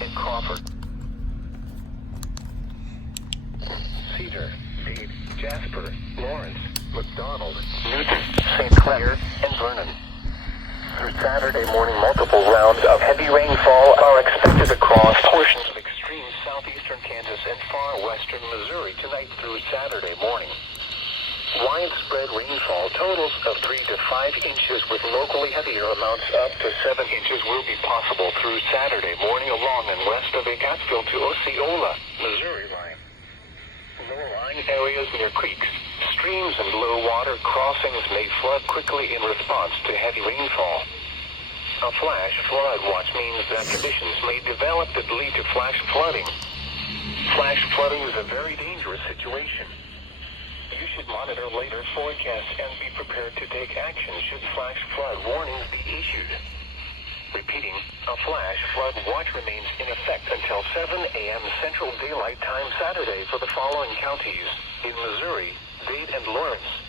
and Crawford. Cedar, Dade, Jasper, Lawrence, McDonald, Newton, St. Clair, and Vernon. Through Saturday morning, multiple rounds of heavy rainfall are expected across portions of extreme southeastern Kansas and far western Missouri tonight through Saturday morning. Widespread rainfall totals of 3 to 5 inches with locally heavier amounts up to 7 inches will be possible through Saturday morning along and west of the Catskill to Osceola, Missouri line. Low-lying areas near creeks, streams, and low-water crossings may flood quickly in response to heavy rainfall. A flash flood watch means that conditions may develop that lead to flash flooding. Flash flooding is a very dangerous situation. You should monitor later forecasts and be prepared to take action should flash flood warnings be issued. Repeating, a flash flood watch remains in effect until 7 a.m. Central Daylight Time Saturday for the following counties in Missouri, Dade and Lawrence.